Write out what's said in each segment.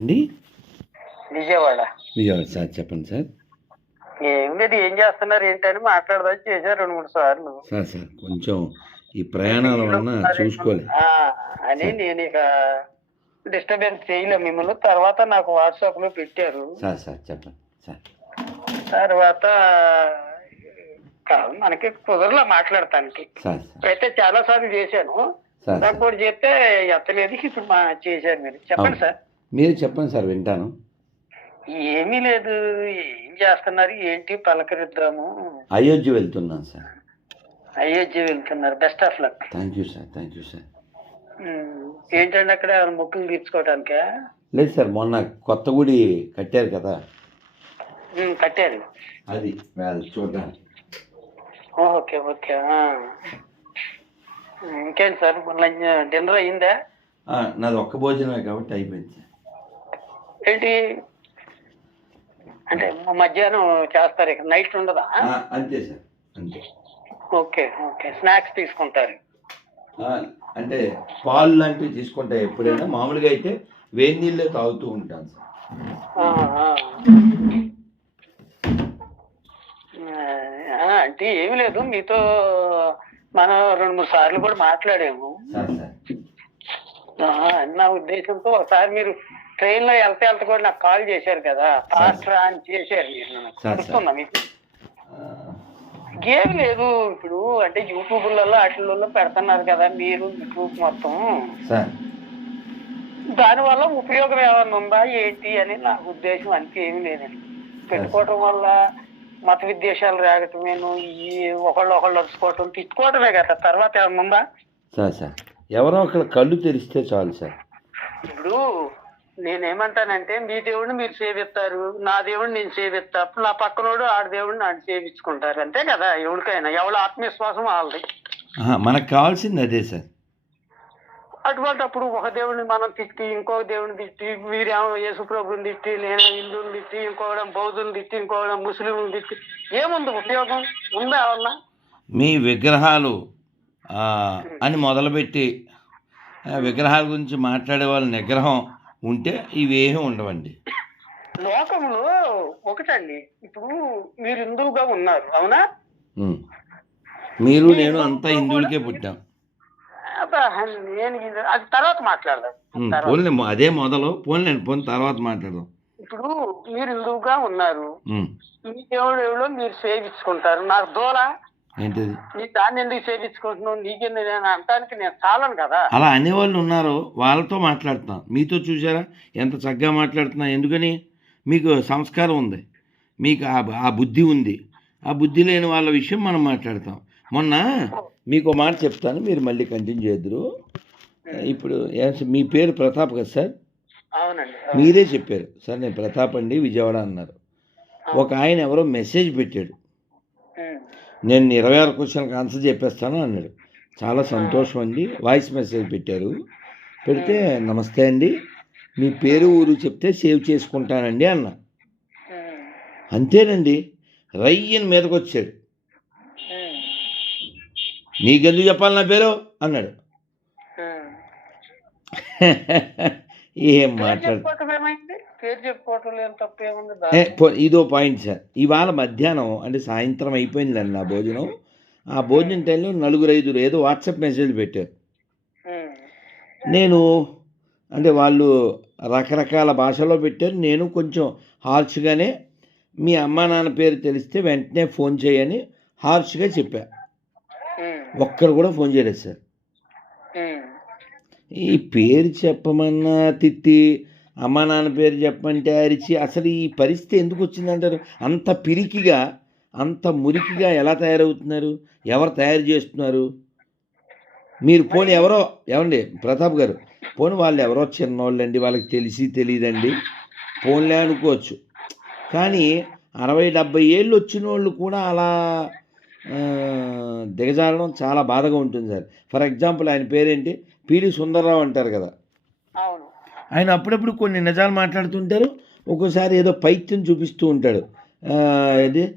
అండి? విజయవాడ. విజయవాడ సార్ చెప్పండి సార్. ఏం లేదు ఏం చేస్తున్నారు ఏంటని మాట్లాడదాం చేశారు రెండు మూడు సార్లు. సార్ సార్ కొంచెం ఈ ప్రయాణాల వలన చూసుకోలే అని నేను ఇక డిస్టర్బెన్స్ చేయలే మిమ్మల్ని తర్వాత నాకు వాట్సాప్లో పెట్టారు. సార్ సార్ చెప్పండి సార్. తర్వాత మనకి కుదరలా మాట్లాడటానికి. అయితే చాలా సార్లు చేశాను. నాకు కూడా చెప్తే ఎత్తలేదు ఇప్పుడు మా చేశారు మీరు. చెప్పండి. సార్. మీరు చెప్పండి సార్ వింటాను. ఏమీ లేదు ఏం చేస్తున్నారు ఏంటి పలకరిద్దాము. అయోధ్య వెళ్తున్నాను సార్. అయోధ్య వెళ్తున్నారు best of luck thank you sir thank you sir. ఏంటంటే అక్కడ మొక్కులు తీర్చుకోవడానికా లేదు సార్ మొన్న కొత్త గుడి కట్టారు కదా. కట్టారు. అది చూడడానికి. Okay okay. ఇంకేంటి సార్ డిన్నర్ అయిందా నాది ఒక్క భోజనమే కాబట్టి అయిపోయింది ఏంటి? అంటే మధ్యాహ్నం చేస్తారు ఇక. నైట్ ఉండదా? అంతే సార్. అంతే. Okay okay. స్నాక్స్ తీసుకుంటారు. అంటే పాలు లాంటివి తీసుకుంటా ఎప్పుడైనా. మామూలుగా అయితే వేడి నీళ్ళే తాగుతూ ఉంటాను సార్. అంటే ఏమి లేదు. మీతో మనం రెండు మూడు సార్లు కూడా మాట్లాడాము. సార్. నా ఉద్దేశంతో ఒకసారి మీరు ట్రైన్లో వెళ్తే వెళ్తే కూడా నాకు కాల్ చేశారు కదా. ఫాస్ట్ రా అని చేశారు మీరు నాకు. గుర్తుందా మీకు? ఏం లేదు ఇప్పుడు అంటే యూట్యూబ్లలో వాటిలలో పెడుతున్నారు కదా మీరు యూట్యూబ్ మొత్తం. దానివల్ల ఉపయోగం ఏమైనా ఉందా ఏంటి అని నా ఉద్దేశం అంతే ఏమీ లేదండి. పెట్టుకోవటం వల్ల మత విద్వేషాలు రాగటమేను ఈ ఒకళ్ళు ఒకళ్ళు అరుచుకోవటం తిట్టుకోవటమే కదా. తర్వాత ఏమైనా ఉందా? Sir sir. ఎవరో ఒకరు కళ్ళు తెరిస్తే చాలు సార్. ఇప్పుడు నేనేమంటానంటే మీ దేవుడిని మీరు సేవిస్తారు నా దేవుడిని నేను సేవిస్తా అప్పుడు నా పక్కనోడు ఆడ దేవుడిని ఆడు సేవించుకుంటారు. అంతే కదా ఎవరికైనా ఎవరి ఆత్మవిశ్వాసం వాళ్ళది. మనకు కావాల్సింది అదే సార్. అటువంటి అప్పుడు ఒక దేవుడిని మనం తిట్టి ఇంకొక దేవుడిని తిట్టి మీరేమో యేసుప్రభుని తిట్టి నేను హిందువుని తిట్టి ఇంకోవడం బౌద్ధుని తిట్టి ఇంకోవడం ముస్లింని తిట్టి ఏముంది ఉపయోగం? ఉందా ఏమన్నా? మీ విగ్రహాలు అని మొదలుపెట్టి విగ్రహాల గురించి మాట్లాడే వాళ్ళ నిగ్రహం ఉంటే ఇవేమీ ఉండవండి. లోకంలో ఒకటండి. ఇప్పుడు మీరు హిందువుగా ఉన్నారు అవునా. మీరు నేను అంతా హిందువులకే పుట్టాం. అది తర్వాత మాట్లాడదాం. అదే మొదలు. పోన్లే పోనీ తర్వాత మాట్లాడదాం. ఇప్పుడు మీరు హిందువుగా ఉన్నారు. మీ దేవుడు ఎవడో మీరు సేవించుకుంటారు. నాకు దూల? ఏంటిది? నీ దాన్ని ఎందుకు సేవించుకుంటున్నావు? నీకెందుకు నేను అంటానికి నేను చాలను కదా. అలా అనేవాళ్ళు ఉన్నారు. వాళ్ళతో మాట్లాడుతున్నాం మీతో చూసారా ఎంత చక్కగా మాట్లాడుతున్నా. ఎందుకని? మీకు సంస్కారం ఉంది. మీకు ఆ ఆ బుద్ధి ఉంది. ఆ బుద్ధి లేని వాళ్ళ విషయం మనం మాట్లాడతాం. మొన్న మీకు ఒక మాట చెప్తాను. మీరు మళ్ళీ కంటిన్యూ చేద్దరు. ఇప్పుడు మీ పేరు ప్రతాప్ కదా సార్? అవునండి. మీరే చెప్పారు. సార్ నేను ప్రతాప్ అండి విజయవాడ అన్నారు. ఒక ఆయన ఎవరో మెసేజ్ పెట్టాడు. నేను ఇరవై ఆరు క్వశ్చన్కి ఆన్సర్ చెప్పేస్తాను అన్నాడు. చాలా సంతోషం అండి. వాయిస్ మెసేజ్ పెట్టారు. పెడితే నమస్తే అండి. మీ పేరు ఊరు చెప్తే సేవ్ చేసుకుంటానండి అన్న. అంతేనండి. రయ్యని మీదకి వచ్చాడు. నీకెందుకు చెప్పాలి నా పేరు? అన్నాడు. ఏం పేరు మాట్లాడు చెప్పుకోవటం ఏమైంది పేరు చెప్పుకోవటం లేని తప్పు ఏముంది ఏ, దాంట్లో? పో- ఇదో పాయింట్ సార్ ఇవాళ మధ్యాహ్నం అంటే సాయంత్రం అయిపోయిందండి నా భోజనం ఆ భోజనం టైంలో నలుగురు ఐదుగురు ఏదో వాట్సాప్ మెసేజ్ పెట్టారు. నేను అంటే వాళ్ళు రకరకాల భాషలో పెట్టారు నేను కొంచెం హార్ష్గానే మీ అమ్మా నాన్న పేరు తెలిస్తే వెంటనే ఫోన్ చేయని హార్ష్గా చెప్పా. ఒక్కరు కూడా ఫోన్ చేయలేదు సార్. ఈ పేరు చెప్పమన్నా తిట్టి అమ్మా నాన్న పేరు చెప్పమంటే అరిచి అసలు ఈ పరిస్థితి ఎందుకు వచ్చిందంటారు? అంత పిరికిగా అంత మురికిగా ఎలా తయారవుతున్నారు? ఎవరు తయారు చేస్తున్నారు? మీరు పోనీ ఎవరో ఏమండి ప్రతాప్ గారు పోనీ వాళ్ళు ఎవరో చిన్నోళ్ళండి వాళ్ళకి తెలిసి తెలియదండి పోన్లే అనుకోవచ్చు. కానీ అరవై డెబ్బై ఏళ్ళు వచ్చిన వాళ్ళు కూడా అలా దిగజారడం చాలా బాధగా ఉంటుంది సార్. ఫర్ ఎగ్జాంపుల్ ఆయన పేరేంటి? పిడి సుందర్రావు అంటారు కదా. ఆయన అప్పుడప్పుడు కొన్ని నిజాలు మాట్లాడుతుంటారు. ఒక్కోసారి ఏదో పైత్యం చూపిస్తూ ఉంటాడు. ఇది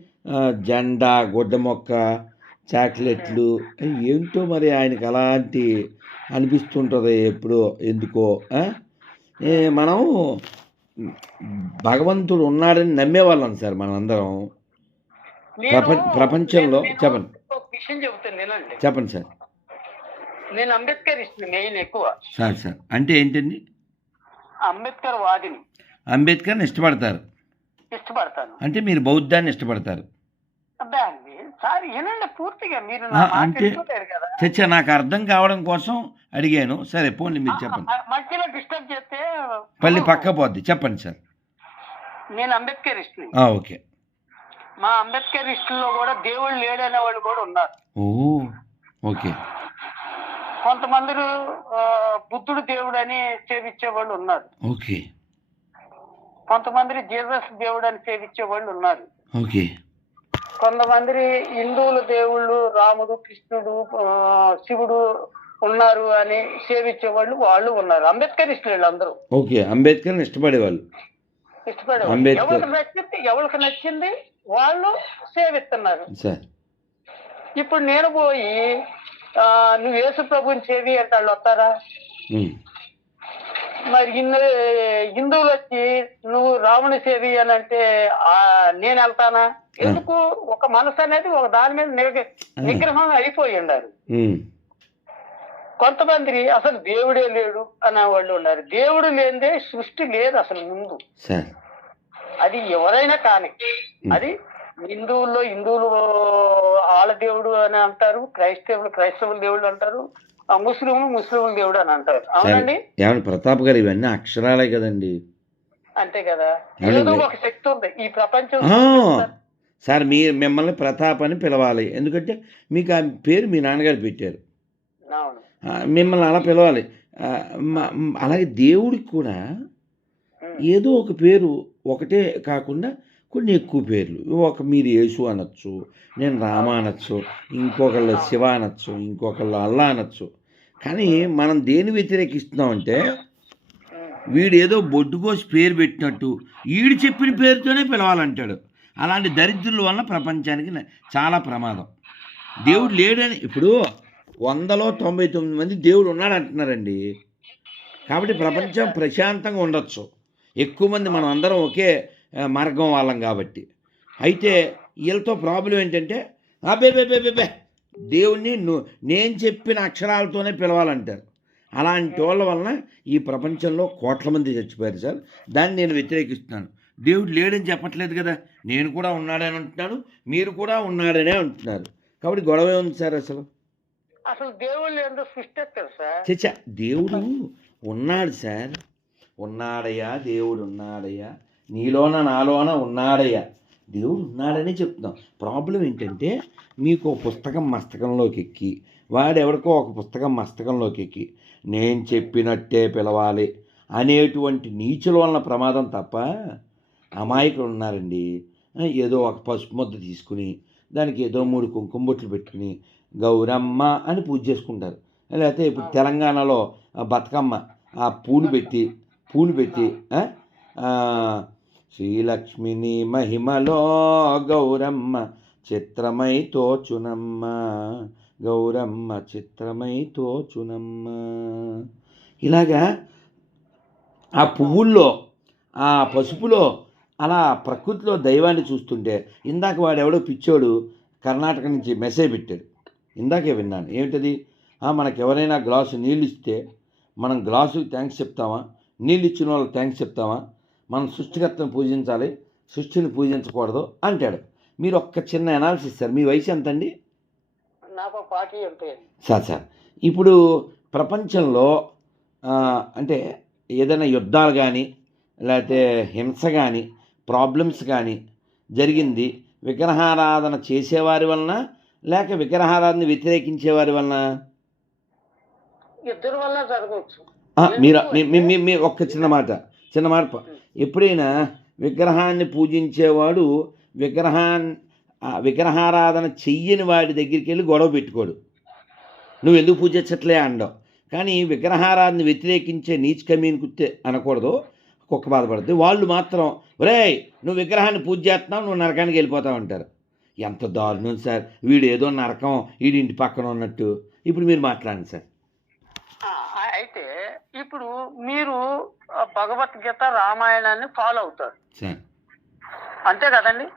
జెండా గుడ్డ మొక్క చాక్లెట్లు ఏంటో మరి ఆయనకి అలాంటి అనిపిస్తుంటుంది ఎప్పుడో ఎందుకో మనం భగవంతుడు ఉన్నాడని నమ్మేవాళ్ళం సార్ మనం అందరం నేను- ప్రపంచ- ప్రపంచంలో చెప్పండి. విషయం చెబుతాను నేనండి. చెప్పండి సార్. నేను అంబేద్కర్ ఇష్టం మెయిన్ ఎక్కువ. Sir sir. అంటే ఏంటండి? అంబేద్కర్ వాదిని. అంబేద్కర్ని ఇష్టపడతారు. ఇష్టపడతాను. అంటే మీరు బౌద్ధాన్ని ఇష్టపడతారు. అబ్బా అండి సార్ వినండి పూర్తిగా మీరు ఆ, నా మాట అంటే- వింటలేరు కదా. చచ్చా నాకు అర్థం కావడం కోసం అడిగాను. సరే పోండి మీరు చెప్పండి. మధ్యలో డిస్టర్బ్ చేస్తే మళ్ళీ పక్క పోద్ది చెప్పండి సార్. నేను అంబేద్కర్ ఇష్టం. ఓకే. మా అంబేద్కర్ ఇష్టంలో కూడా దేవుడు లేడనే వాళ్ళు కూడా ఉన్నారు. ఓకే. కొంతమంది బుద్ధుడు దేవుడు అని సేవించే వాళ్ళు ఉన్నారు. ఓకే. కొంతమంది జీసస్ దేవుడు అని సేవించే వాళ్ళు ఉన్నారు. ఓకే. కొంతమంది హిందువుల దేవుళ్ళు రాముడు కృష్ణుడు శివుడు ఉన్నారు అని సేవించే వాళ్ళు వాళ్ళు ఉన్నారు. అంబేద్కర్ ఇష్టం అందరూ. ఓకే అంబేద్కర్ని ఇష్టపడేవాళ్ళు. ఇష్టపడేవాళ్ళు. అంబేద్కర్. ఎవరికి నచ్చింది? ఎవరికి నచ్చింది? వాళ్ళు సేవిస్తున్నారు. ఇప్పుడు నేను పోయి నువ్వు యేసు ప్రభుని సేవి అంటే వాళ్ళు వస్తారా? మరి హిందూ హిందువులు వచ్చి నువ్వు రాముని సేవి అని అంటే ఆ, నేను వెళ్తానా? ఎందుకు? ఒక మనసు అనేది ఒక దాని మీద నిగ- నిగ్రహం అయిపోయి ఉన్నారు ఉమ్, కొంతమంది అసలు దేవుడే లేడు అనే వాళ్ళు ఉన్నారు. దేవుడు లేనిదే సృష్టి లేదు అసలు ముందు. సార్. అది ఎవరైనా కానీ. అది హిందువుల్లో హిందువులు ఆళ్ళ దేవుడు అని అంటారు క్రైస్తవులు క్రైస్తవుల దేవుడు అంటారు ఆ ముస్లింలు ముస్లింల దేవుడు అని అంటారు. అవునండి? ఏమన్నా ప్రతాప్ గారు ఇవన్నీ అక్షరాలే కదండి. అంతే కదా. ఏదో ఒక శక్తి ఉంది ఈ ప్రపంచం. సార్ మీ మిమ్మల్ని ప్రతాప్ అని పిలవాలి. ఎందుకంటే మీకు ఆ పేరు మీ నాన్నగారు పెట్టారు. మిమ్మల్ని అలా పిలవాలి. అలాగే దేవుడికి కూడా. ఏదో ఒక పేరు ఒకటే కాకుండా కొన్ని ఎక్కువ పేర్లు. ఒక మీరు యేసు అనొచ్చు నేను రామ అనొచ్చు ఇంకొకళ్ళు శివ అనొచ్చు ఇంకొకళ్ళు అల్లా అనొచ్చు. కానీ మనం దేని వ్యతిరేకిస్తున్నామంటే వీడేదో బొడ్డుకోసి పేరు పెట్టినట్టు వీడు చెప్పిన పేరుతోనే పిలవాలంటాడు. అలాంటి దరిద్రుల వల్ల ప్రపంచానికి చాలా ప్రమాదం. దేవుడు లేడని ఇప్పుడు వందలో తొంభై తొమ్మిది మంది దేవుడు ఉన్నాడు అంటున్నారండి కాబట్టి ప్రపంచం ప్రశాంతంగా ఉండొచ్చు. ఎక్కువ మంది మనం అందరం ఒకే మార్గం వాళ్ళం కాబట్టి. అయితే వీళ్ళతో ప్రాబ్లం ఏంటంటే అబ్బే బే బే బే బే దేవుణ్ణి నేను చెప్పిన అక్షరాలతోనే పిలవాలంటారు. అలాంటి వాళ్ళ వలన ఈ ప్రపంచంలో కోట్ల మంది చచ్చిపోయారు సార్. దాన్ని నేను వ్యతిరేకిస్తున్నాను. దేవుడు లేడని చెప్పట్లేదు కదా నేను కూడా ఉన్నాడని అంటున్నాను మీరు కూడా ఉన్నాడనే అంటున్నారు. కాబట్టి గొడవ ఉంది సార్ అసలు? అసలు సృష్టిస్తారు సార్? చచ్చా దేవుడు ఉన్నాడు సార్. ఉన్నాడయ్యా దేవుడు ఉన్నాడయ్యా. నీలోన నాలోన ఉన్నాడయ్యా. దేవుడు ఉన్నాడని చెప్తున్నాం. ప్రాబ్లం ఏంటంటే మీకు ఒక పుస్తకం మస్తకంలోకి ఎక్కి వాడెవడికో ఒక పుస్తకం మస్తకంలోకి ఎక్కి నేను చెప్పినట్టే పిలవాలి అనేటువంటి నీచుల వలన ప్రమాదం తప్ప అమాయకులు ఉన్నారండి. ఏదో ఒక పసుపు ముద్ద తీసుకుని దానికి ఏదో మూడు కుంకుమ బొట్లు పెట్టుకుని గౌరమ్మ అని పూజ చేసుకుంటారు. లేకపోతే ఇప్పుడు తెలంగాణలో బతుకమ్మ ఆ పూలు పెట్టి పూలు పెట్టి శ్రీలక్ష్మిని మహిమలో గౌరమ్మ చిత్రమై తోచునమ్మ గౌరమ్మ చిత్రమై తోచునమ్మ. ఇలాగా ఆ పువ్వుల్లో ఆ పసుపులో అలా ప్రకృతిలో దైవాన్ని చూస్తుంటే ఇందాక వాడెవడో పిచ్చోడు కర్ణాటక నుంచి మెసేజ్ పెట్టాడు. ఇందాకే విన్నాను. ఏమిటది? ఆ, మనకు ఎవరైనా గ్లాసు నీళ్ళు ఇస్తే మనం గ్లాసుకి థ్యాంక్స్ చెప్తామా? నీళ్ళు ఇచ్చిన వాళ్ళకి థ్యాంక్స్ చెప్తామా? మనం సృష్టికర్తను పూజించాలి సృష్టిని పూజించకూడదు అంటాడు. మీరు ఒక్క చిన్న అనాలిసిస్ సార్ మీ వయసు ఎంత అండి. సార్ సార్ ఇప్పుడు ప్రపంచంలో అంటే ఏదైనా యుద్ధాలు కానీ లేకపోతే హింస కానీ ప్రాబ్లమ్స్ కానీ జరిగింది విగ్రహారాధన చేసేవారి వలన లేక విగ్రహారాధన వ్యతిరేకించేవారి వలన? ఇద్దరు వల్ల జరగవచ్చు. మీరు మీ- ఒక్క చిన్న మాట చిన్న మార్పు. ఎప్పుడైనా విగ్రహాన్ని పూజించేవాడు విగ్రహాన్ని విగ్రహారాధన చెయ్యని వాడి దగ్గరికి వెళ్ళి గొడవ పెట్టుకోడు. నువ్వు ఎందుకు పూజించట్లే అండవు? కానీ విగ్రహారాధన వ్యతిరేకించే నీచ్ కమీన్ కుత్తే అనకూడదు. కుక్క బాధపడుతుంది వాళ్ళు మాత్రం ఒరేయ్ నువ్వు విగ్రహాన్ని పూజ చేస్తున్నావు నువ్వు నరకానికి వెళ్ళిపోతావు అంటారు. ఎంత దారుణం సార్. వీడు ఏదో నరకం వీడి ఇంటి పక్కన ఉన్నట్టు. ఇప్పుడు మీరు మాట్లాడండి సార్. ఇప్పుడు మీరు భగవద్గీత రామాయణాన్ని ఫాలో అవుతారు. అంతే కదండి?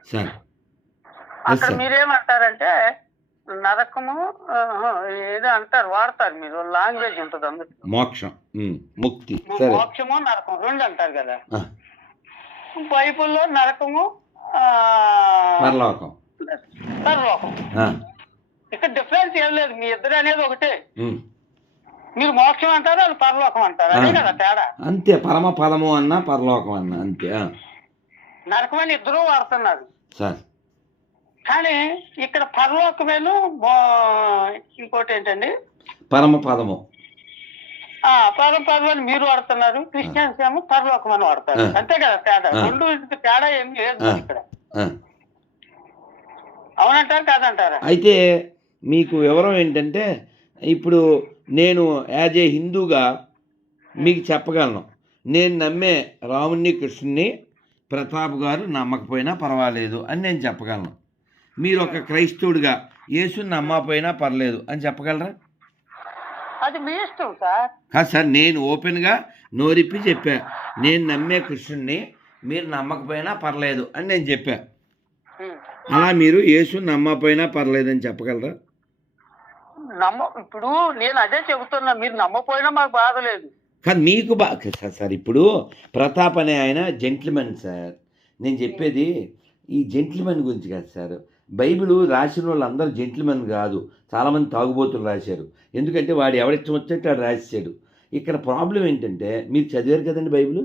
అక్కడ. మీరేమంటారంటే నరకము ఏదో అంటారు వాడతారు మీరు లాంగ్వేజ్ ఉంటుంది అందులో. మోక్షం. ముక్తి. మోక్షము నరకం రెండు అంటారు కదా. బైబిల్లో నరకము పరలోకం. పరలోకం. ఇక్కడ డిఫరెన్స్ ఏం లేదు మీ ఇద్దరు అనేది ఒకటే. మీరు మోక్షం అంటారు వాళ్ళు పరలోకం అంటారు అదే. కదా తేడా అంతే పరమ పదము అన్నా పరలోకం అన్నా అంతే ఆ. నరకం అని ఇద్దరు వాడుతున్నారు సార్ కానీ ఇక్కడ పరలోకమేను ఇంకోటి ఏంటండి పరమ పదము ఆ పరం పరం అని మీరు వాడుతున్నారు క్రిస్టియన్స్ ఏమో పరలోకం అని వాడతారు. అంతే కదా తేడా. రెండు తేడా ఏం లేదు. ఇక్కడ. అవునంటారు కాదంటారా అయితే మీకు వివరం ఏంటంటే ఇప్పుడు నేను యాజ్ ఏ హిందూగా మీకు చెప్పగలను. నేను నమ్మే రాముణ్ణి కృష్ణుని ప్రతాప్ గారు నమ్మకపోయినా పర్వాలేదు అని నేను చెప్పగలను. మీరు ఒక క్రైస్తవుడిగా యేసుని నమ్మకపోయినా పర్లేదు అని చెప్పగలరా? అది మీ ఇష్టం సార్. కాదు సార్ నేను ఓపెన్గా నోరిప్పి చెప్పా. నేను నమ్మే కృష్ణుడిని మీరు నమ్మకపోయినా పర్లేదు అని నేను చెప్పా. అలా మీరు యేసుని నమ్మకపోయినా పర్లేదు అని చెప్పగలరా? నమ్మ ఇప్పుడు నేను అదే చెబుతున్నా మీరు నమ్మపోయినా మాకు బాధ లేదు. కానీ మీకు బా సార్ ఇప్పుడు ప్రతాప్ అనే ఆయన జెంట్ల్మెన్ సార్. నేను చెప్పేది ఈ జెంట్ల్మెన్ గురించి కాదు సార్. బైబిల్ రాసిన వాళ్ళందరూ జెంట్ల్మెన్ కాదు. చాలామంది తాగుబోతులు రాశారు. ఎందుకంటే వాడు ఎవడిష్టం వచ్చినట్టు వాడు రాసేసాడు ఇక్కడ ప్రాబ్లం ఏంటంటే మీరు చదివారు కదండి బైబిల్?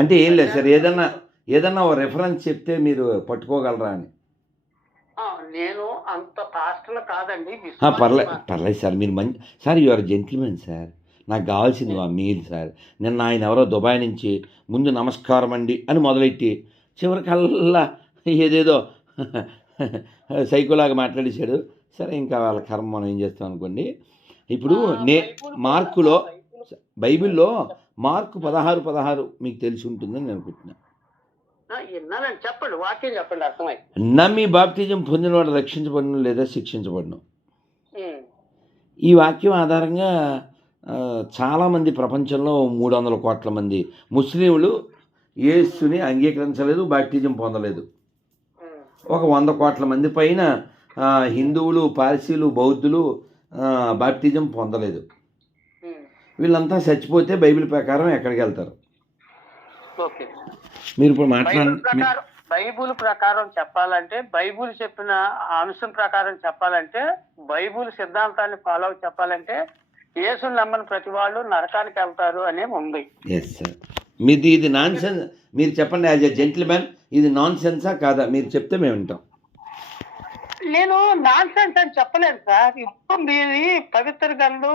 అంటే ఏం లేదు సార్. ఏదన్నా ఏదన్నా ఓ రెఫరెన్స్ చెప్తే మీరు పట్టుకోగలరా అని. నేను అంత పాస్టర్ కాదండి ఆ, విశ్వాసం పర్లే మా- పర్లేదు సార్ మీరు మంచి sir you are gentleman sir. నాకు కావాల్సింది ఆ మీల్ సార్. నిన్న ఆయన ఎవరో దుబాయ్ నుంచి ముందు నమస్కారం అండి అని మొదలెట్టి చివరికల్లా ఏదేదో సైకోలాగా మాట్లాడేశాడు. సరే ఇంకా వాళ్ళ కర్మ మనం ఏం చేస్తాం అనుకోండి. ఇప్పుడు నే మార్కులో బైబిల్- బైబిల్లో మార్కు పదహారు పదహారు మీకు తెలిసి ఉంటుందని నేను అనుకుంటున్నాను చెప్పండి వాక్యం చెప్పండి అర్థమై నమ్మి బాప్తిజం పొందినవాడు రక్షించబడిన లేదా శిక్షించబడిన. ఈ వాక్యం ఆధారంగా చాలామంది ప్రపంచంలో మూడు వందల కోట్ల మంది ముస్లింలు యేసుని అంగీకరించలేదు బాప్టిజం పొందలేదు. ఒక వంద కోట్ల మంది పైన హిందువులు పార్సీలు బౌద్ధులు బాప్టిజం పొందలేదు. వీళ్ళంతా చచ్చిపోతే బైబిల్ ప్రకారం ఎక్కడికి వెళ్తారు మీరు ఇప్పుడు మాట్లాడండి బైబిల్ ప్రకారం చెప్పాలంటే బైబిల్ చెప్పిన అంశం ప్రకారం చెప్పాలంటే బైబిల్ సిద్ధాంతాన్ని ఫాలో చెప్పాలంటే యేసుని నమ్మని ప్రతి వాళ్ళు నరకానికి వెళ్తారు అనే ఉంది మీది ఇది నాన్ సెన్స్ మీరు చెప్పండి యాజ్ ఎ జెంటిల్మెన్ ఇది నాన్ సెన్సా కాదా? మీరు చెప్తే మేము వింటాం. నేను నాన్ సెన్స్ అని చెప్పలేను సార్. ఇప్పుడు మీది పవిత్ర గంధు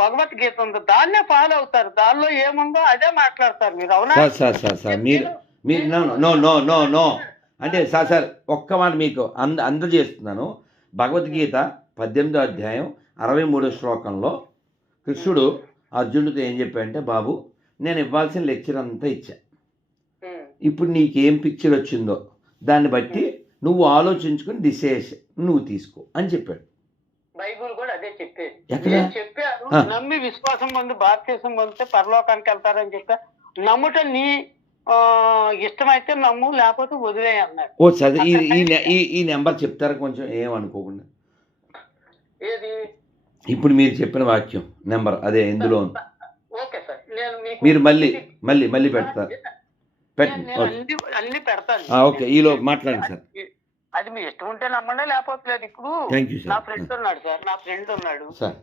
భగవద్గీత ఉంది. దాన్నే ఫాలో అవుతారు. దానిలో ఏముందో అదే మాట్లాడతారు మీరు అవునా? సార్ సార్ సార్ మీరు మీరు నో నో నో నో అంటే సార్ సార్ ఒక్క మాట మీకు అంద అందజేస్తున్నాను. భగవద్గీత పద్దెనిమిదో అధ్యాయం అరవై మూడో శ్లోకంలో కృష్ణుడు అర్జునుడితో ఏం చెప్పాడంటే బాబు నేను ఇవ్వాల్సిన లెక్చర్ అంతా ఇచ్చా. ఇప్పుడు నీకేం పిక్చర్ వచ్చిందో దాన్ని బట్టి నువ్వు ఆలోచించుకొని డిసిషన్ నువ్వు తీసుకో అని చెప్పాడు. బైబిల్ కూడా అదే చెప్పేది? నేను చెప్పాను. నమ్మి విశ్వాసం పొంది భారతదేశం పొందితే పరలోకానికి వెళ్తారని చెప్పా. నమ్ముట నీ ఇష్టమైతే నమ్ము లేకపోతే వదిలేయి అన్నాడు. ఓ చదివి ఈ ఈ నెంబర్ చెప్తారా కొంచెం? ఏమనుకోకుండా ఏది? ఇప్పుడు మీరు చెప్పిన వాక్యం నెంబర్ అదే మీకు మీరు మళ్ళీ మళ్ళీ మళ్ళీ పెడతారు. పెట్టండి ఓకే. ఈలో మాట్లాడండి సార్. అది మీ ఇష్టం ఉంటే నమ్మండి లేకపోతే లేదు. ఇప్పుడు నా ఫ్రెండ్ ఉన్నాడు సార్ నా ఫ్రెండ్ ఉన్నాడు. సార్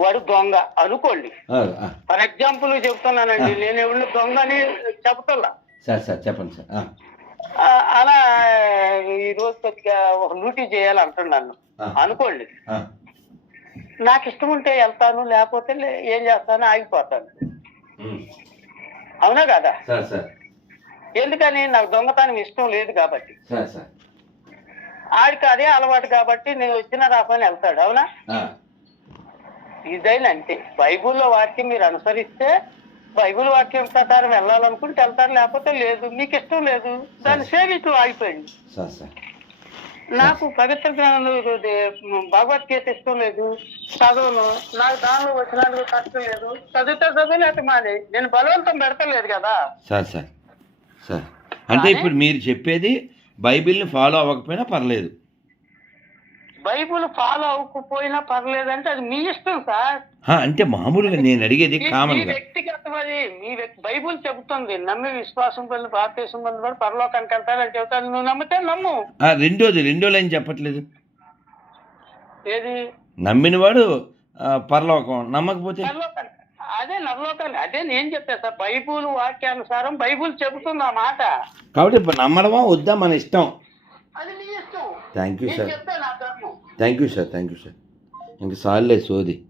వాడు దొంగ అనుకోండి. ఫర్ ఎగ్జాంపుల్ చెప్తున్నానండి నేను ఎవరిని దొంగ అని చెప్తున్నా సార్ సార్ చెప్పండి సార్. అలా ఈ రోజు కొద్దిగా ఒక డ్యూటీ చేయాలంటున్నాను. అనుకోండి. నాకు ఇష్టం ఉంటే వెళ్తాను లేకపోతే ఏం చేస్తాను ఆగిపోతాను. అవునా కదా? Sir sir. ఎందుకని? నాకు దొంగతనం ఇష్టం లేదు కాబట్టి. ఆడికి అదే అలవాటు కాబట్టి నేను వచ్చిన రాపని వెళ్తాడు అవునా? ఇదైనా అంతే. బైబిల్లో వాక్యం మీరు అనుసరిస్తే బైబిల్ వాక్యం ప్రకారం వెళ్ళాలనుకుంటే వెళ్తారు లేకపోతే లేదు. మీకు ఇష్టం లేదు. దాన్ని సేవిస్తూ ఆగిపోయింది. నాకు పవిత్ర ఇది భగవద్గీత ఇష్టం లేదు. చదవను. నాకు దానిలో వచ్చినందుకు కష్టం లేదు. చదివితే చదివినట్టు మాది నేను బలవంతం పెడతలేదు కదా. Sir sir. సార్. అంటే ఇప్పుడు మీరు చెప్పేది బైబిల్ని ఫాలో అవ్వకపోయినా పర్లేదు. బైబుల్ ఫాలో అవ్వకపోయినా పర్లేదంటే అది మీ ఇష్టం సార్. అంటే మామూలుగా నేను అడిగేది మీ- మీ కామన్గా వ్యక్తిగతం అది. మీ బైబుల్ చెబుతుంది. నమ్మి విశ్వాసం పొంది భారతదేశం పొంది కూడా పరలోకానికి వెళ్తారని చెబుతాను నువ్వు నమ్మితే నమ్ము. ఆ, రెండోది రెండో లైన్ చెప్పట్లేదు? ఏది? నమ్మినవాడు పరలోకం. నమ్మకపోతే? పరలోకానికి. అదే నరలోకాన్ని అదే నేను చెప్పాను సార్ బైబుల్ వాక్యానుసారం బైబుల్ చెబుతుంది ఆ మాట. కాబట్టి నమ్మడమా వద్దా మన ఇష్టం? అది నీ ఇష్టం. Thank you sir thank you sir thank you sir ఇంక సార్లే సోది.